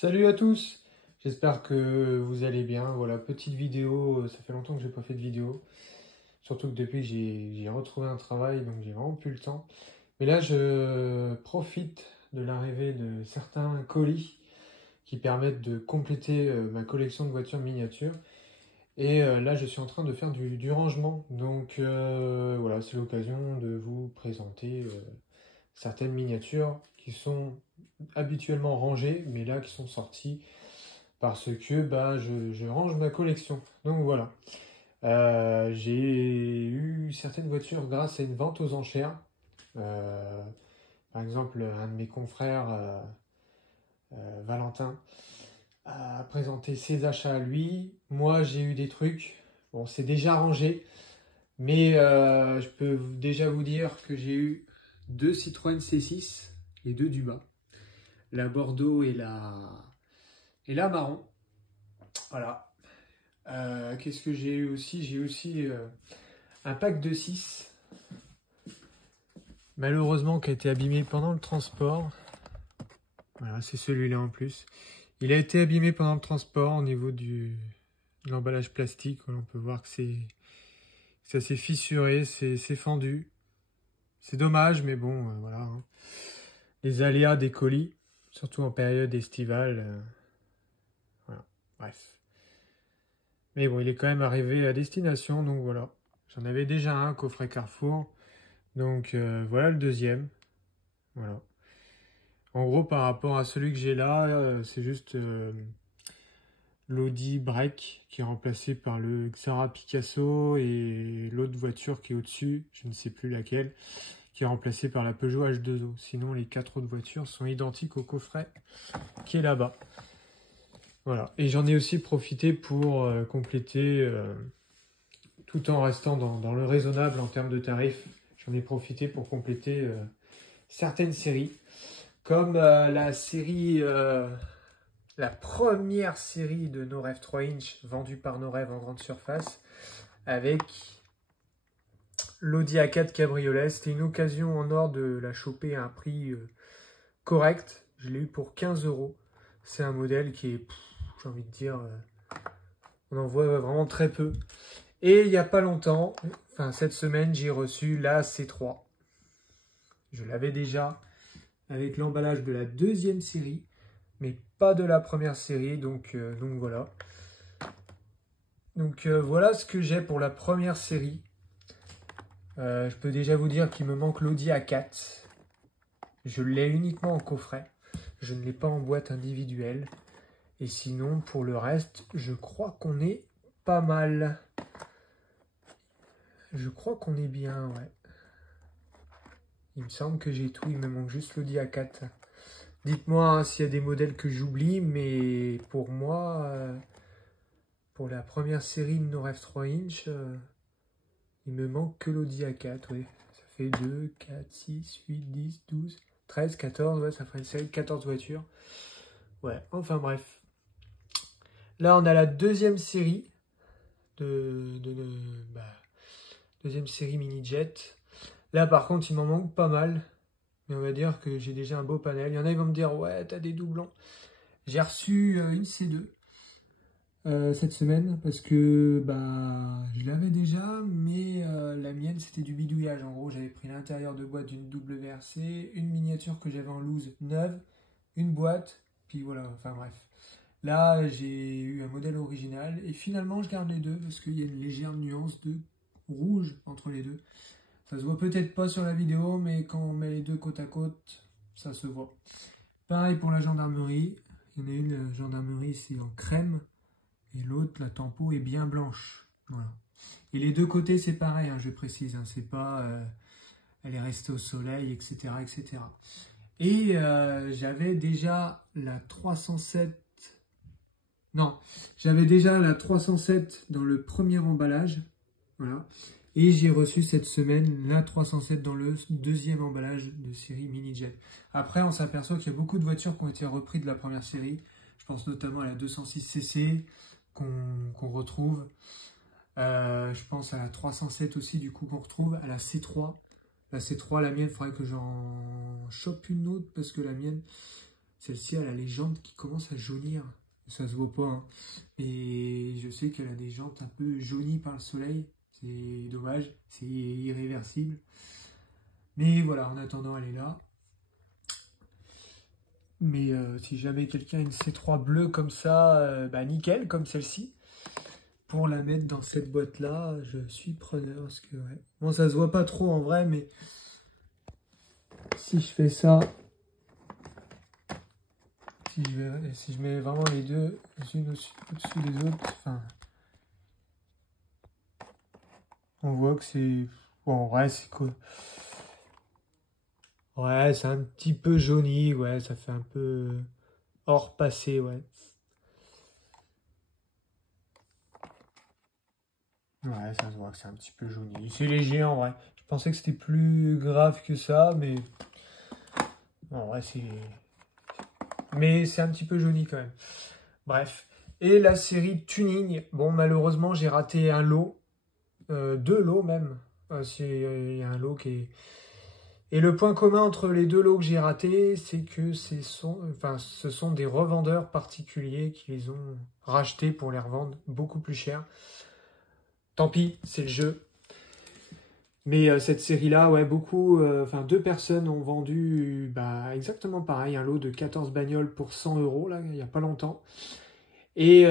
Salut à tous, j'espère que vous allez bien. Voilà, petite vidéo, ça fait longtemps que j'ai pas fait de vidéo. Surtout que depuis que j'ai retrouvé un travail, donc j'ai vraiment plus le temps. Mais là, je profite de l'arrivée de certains colis qui permettent de compléter ma collection de voitures miniatures. Et là, je suis en train de faire du rangement. Donc voilà, c'est l'occasion de vous présenter certaines miniatures qui sont habituellement rangées, mais là qui sont sorties parce que je range ma collection. Donc voilà. J'ai eu certaines voitures grâce à une vente aux enchères. Euh, Par exemple, un de mes confrères, Valentin, a présenté ses achats à lui. Moi, j'ai eu des trucs. Bon, c'est déjà rangé, mais je peux déjà vous dire que j'ai eu deux Citroën C6, les deux du bas, la Bordeaux et la marron. Voilà. Qu'est-ce que j'ai eu aussi? J'ai eu aussi un pack de 6, malheureusement qui a été abîmé pendant le transport. Voilà, c'est celui-là en plus. Il a été abîmé pendant le transport au niveau de l'emballage plastique. On peut voir que ça s'est fissuré, c'est fendu. C'est dommage, mais bon, voilà, hein. Les aléas des colis, surtout en période estivale. Voilà, bref. Mais bon, il est quand même arrivé à destination, donc voilà. J'en avais déjà un coffret Carrefour. Donc voilà le deuxième. Voilà. En gros, par rapport à celui que j'ai là, c'est juste l'Audi Break qui est remplacé par le Xara Picasso et l'autre voiture qui est au-dessus, je ne sais plus laquelle, qui est remplacée par la Peugeot H2O. Sinon, les quatre autres voitures sont identiques au coffret qui est là-bas. Voilà. Et j'en ai aussi profité pour compléter, tout en restant dans le raisonnable en termes de tarifs, j'en ai profité pour compléter certaines séries. Comme la première série de No Rêve 3 inch vendue par No Rêve en grande surface avec l'Audi A4 Cabriolet. C'était une occasion en or de la choper à un prix correct. Je l'ai eu pour 15 €. C'est un modèle qui est, j'ai envie de dire, on en voit vraiment très peu. Et il n'y a pas longtemps, enfin cette semaine, j'ai reçu la C3. Je l'avais déjà avec l'emballage de la deuxième série, mais pas de la première série, donc voilà. Donc voilà ce que j'ai pour la première série. Je peux déjà vous dire qu'il me manque l'Audi A4. Je l'ai uniquement en coffret. Je ne l'ai pas en boîte individuelle. Et sinon, pour le reste, je crois qu'on est pas mal. Je crois qu'on est bien, ouais. Il me semble que j'ai tout, il me manque juste l'Audi A4. Dites-moi hein, s'il y a des modèles que j'oublie, mais pour moi, pour la première série de No Rêve 3 inch, il me manque que l'Audi A4, oui. Ça fait 2, 4, 6, 8, 10, 12, 13, 14, ouais, ça ferait une série de 14 voitures. Ouais, enfin bref. Là, on a la deuxième série deuxième série mini-jet. Là, par contre, il m'en manque pas mal. Mais on va dire que j'ai déjà un beau panel. Il y en a, ils vont me dire, ouais, t'as des doublons. J'ai reçu une C2 cette semaine parce que je l'avais déjà, mais la mienne, c'était du bidouillage. En gros, j'avais pris l'intérieur de boîte d'une WRC, une miniature que j'avais en loose neuve, une boîte, puis voilà, enfin bref. Là, j'ai eu un modèle original et finalement, je garde les deux parce qu'il y a une légère nuance de rouge entre les deux. Ça se voit peut-être pas sur la vidéo, mais quand on met les deux côte à côte, ça se voit. Pareil pour la gendarmerie. Il y en a une, la gendarmerie, c'est en crème. Et l'autre, la tempo est bien blanche. Voilà. Et les deux côtés, c'est pareil, hein, je précise. Hein, c'est pas... elle est restée au soleil, etc. etc. Et j'avais déjà la 307... Non, j'avais déjà la 307 dans le premier emballage. Voilà. Et j'ai reçu cette semaine la 307 dans le deuxième emballage de série mini-jet. Après, on s'aperçoit qu'il y a beaucoup de voitures qui ont été reprises de la première série. Je pense notamment à la 206cc qu'on retrouve. Je pense à la 307 aussi, du coup, qu'on retrouve. À la C3. La C3, la mienne, il faudrait que j'en chope une autre parce que la mienne, Celle-ci, elle a les jantes qui commencent à jaunir. Ça se voit pas, hein. Et je sais qu'elle a des jantes un peu jaunies par le soleil. C'est dommage, c'est irréversible. Mais voilà, en attendant, elle est là. Mais si jamais quelqu'un a une C3 bleue comme ça, bah nickel, comme celle-ci. Pour la mettre dans cette boîte-là, je suis preneur. Parce que, ouais. Bon, ça se voit pas trop en vrai, mais si je fais ça, si je mets vraiment les deux unes au-dessus des autres, enfin, on voit que c'est... Bon, ouais, c'est cool. Ouais, c'est un petit peu jauni, ouais, ça fait un peu hors passé, ouais. Ouais, ça se voit que c'est un petit peu jauni. C'est léger en vrai. Je pensais que c'était plus grave que ça, mais en vrai, c'est... Mais c'est un petit peu jauni quand même. Bref. Et la série Tuning. Bon, malheureusement, j'ai raté un lot. 2 lots même. Il y a un lot qui est... Et le point commun entre les 2 lots que j'ai ratés, c'est que ce sont des revendeurs particuliers qui les ont rachetés pour les revendre beaucoup plus cher. Tant pis, c'est le jeu. Mais cette série-là, ouais, 2 personnes ont vendu exactement pareil, un lot de 14 bagnoles pour 100 euros, là, il n'y a pas longtemps. Et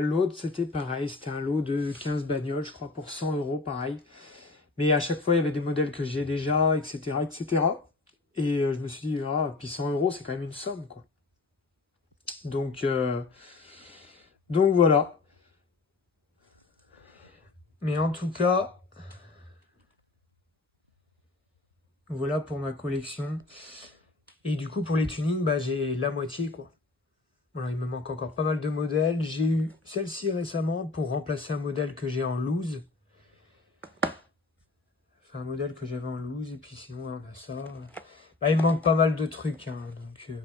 l'autre, c'était pareil, c'était un lot de 15 bagnoles, je crois, pour 100 euros, pareil. Mais à chaque fois, il y avait des modèles que j'ai déjà, etc., etc. Et je me suis dit, ah, puis 100 euros, c'est quand même une somme, quoi. Donc voilà. Mais en tout cas, voilà pour ma collection. Et du coup, pour les tunings, j'ai la moitié, quoi. Voilà, il me manque encore pas mal de modèles. J'ai eu celle-ci récemment pour remplacer un modèle que j'ai en loose. Enfin, un modèle que j'avais en loose. Et puis sinon, on a ça. Il me manque pas mal de trucs. Hein, donc,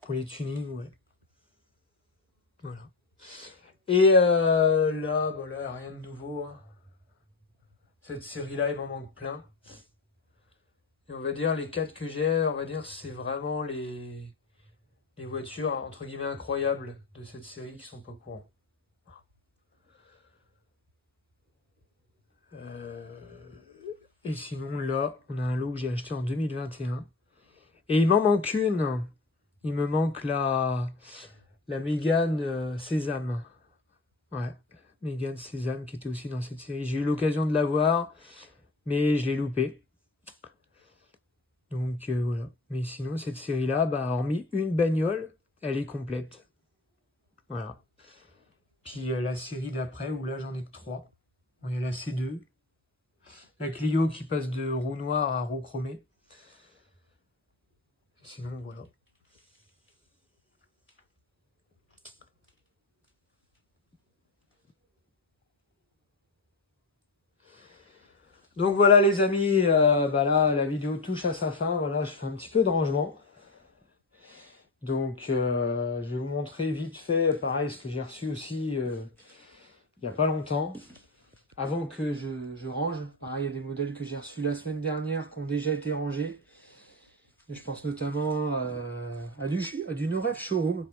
pour les tunings, ouais. Voilà. Et là, rien de nouveau. Hein. Cette série-là, il m'en manque plein. Et on va dire, les 4 que j'ai, on va dire, c'est vraiment les voitures, entre guillemets, incroyables de cette série qui sont pas courantes. Et sinon, là, on a un lot que j'ai acheté en 2021. Et il m'en manque une. Il me manque la Mégane Sésame. Ouais, Mégane Sésame qui était aussi dans cette série. J'ai eu l'occasion de la voir, mais je l'ai loupé. Donc voilà. Mais sinon, cette série-là, hormis une bagnole, elle est complète. Voilà. Puis la série d'après, où là, j'en ai que 3. Bon, il y a la C2. La Clio qui passe de roue noire à roue chromée. Sinon, voilà. Donc voilà les amis, là la vidéo touche à sa fin, voilà, je fais un petit peu de rangement. Donc je vais vous montrer vite fait, pareil, ce que j'ai reçu aussi il n'y a pas longtemps. Avant que je range, pareil, il y a des modèles que j'ai reçus la semaine dernière qui ont déjà été rangés. Et je pense notamment à du No Ref Showroom.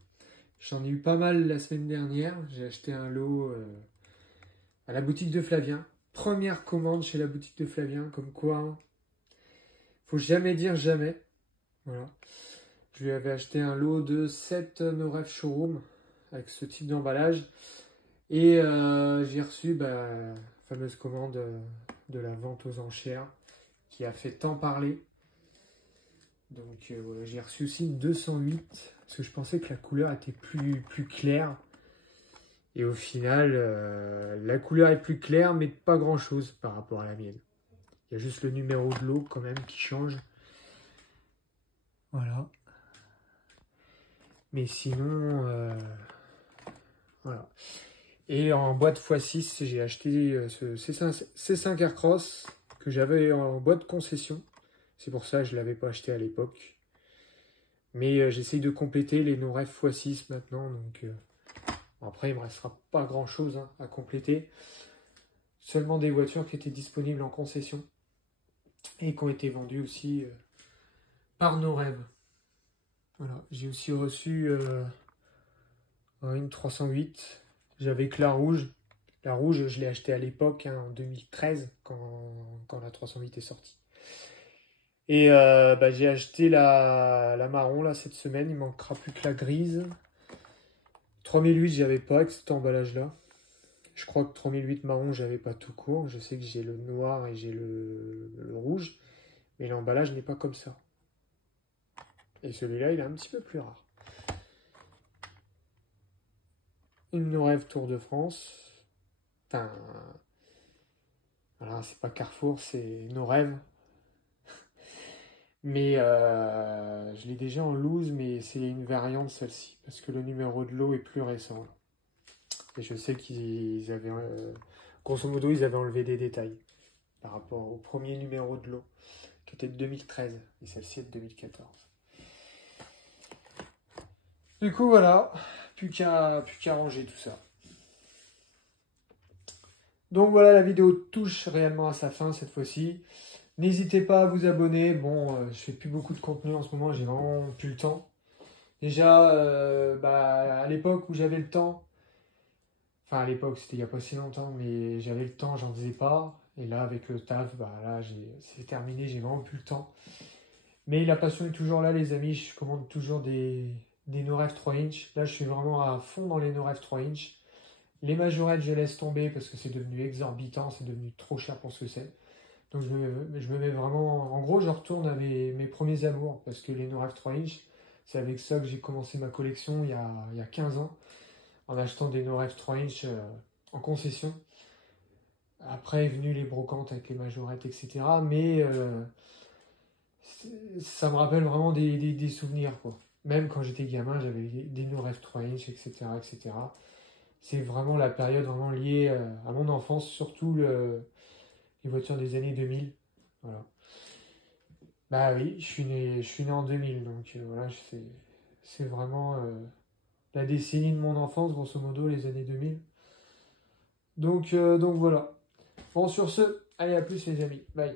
J'en ai eu pas mal la semaine dernière. J'ai acheté un lot à la boutique de Flavien. Première commande chez la boutique de Flavien, comme quoi, hein, faut jamais dire jamais. Voilà. Je lui avais acheté un lot de 7 No Ref Showroom avec ce type d'emballage. Et j'ai reçu la fameuse commande de la vente aux enchères qui a fait tant parler. Donc voilà, j'ai reçu aussi une 208 parce que je pensais que la couleur était plus claire. Et au final, la couleur est plus claire, mais pas grand-chose par rapport à la mienne. Il y a juste le numéro de lot quand même qui change. Voilà. Mais sinon, voilà. Et en boîte x6, j'ai acheté ce C5 Aircross que j'avais en boîte concession. C'est pour ça que je ne l'avais pas acheté à l'époque. Mais j'essaye de compléter les No Ref x6 maintenant. Donc après, il ne me restera pas grand-chose à compléter. Seulement des voitures qui étaient disponibles en concession. Et qui ont été vendues aussi par No Ref. Voilà, j'ai aussi reçu une 308. J'avais que la rouge. La rouge, je l'ai achetée à l'époque, hein, en 2013, quand la 308 est sortie. Et j'ai acheté la marron là cette semaine. Il manquera plus que la grise. 3008, j'avais pas avec cet emballage-là. Je crois que 3008 marron, j'avais pas tout court. Je sais que j'ai le noir et j'ai le rouge. Mais l'emballage n'est pas comme ça. Et celui-là, il est un petit peu plus rare. Une No Rêve Tour de France. Enfin, voilà, c'est pas Carrefour, c'est No Rêve. Mais je l'ai déjà en loose, mais c'est une variante celle-ci. Parce que le numéro de lot est plus récent. Et je sais qu'ils avaient, grosso modo, ils avaient enlevé des détails par rapport au premier numéro de lot, qui était de 2013. Et celle-ci est de 2014. Du coup, voilà. Plus qu'à ranger tout ça. Donc voilà, la vidéo touche réellement à sa fin cette fois-ci. N'hésitez pas à vous abonner. Bon, je fais plus beaucoup de contenu en ce moment, j'ai vraiment plus le temps. Déjà, à l'époque où j'avais le temps, enfin à l'époque c'était il n'y a pas si longtemps, mais j'avais le temps, j'en faisais pas. Et là avec le taf, là c'est terminé, j'ai vraiment plus le temps. Mais la passion est toujours là les amis, je commande toujours des No Rêve 3 inch. Là je suis vraiment à fond dans les No Rêve 3 inch. Les majorettes je laisse tomber parce que c'est devenu exorbitant, c'est devenu trop cher pour ce que c'est. Donc je me mets vraiment... En gros je retourne à mes premiers amours parce que les No Rêve 3 inch, c'est avec ça que j'ai commencé ma collection il y a 15 ans. En achetant des No Rêve 3 inch en concession. Après est venu les brocantes avec les majorettes, etc. Mais ça me rappelle vraiment des souvenirs, quoi. Même quand j'étais gamin, j'avais des No Rêve 3 inch, etc., etc. C'est vraiment la période vraiment liée à mon enfance, surtout les voitures des années 2000. Voilà. Bah oui, je suis né en 2000, donc voilà, c'est vraiment la décennie de mon enfance, grosso modo, les années 2000. Donc voilà. Bon, sur ce, allez, à plus les amis. Bye.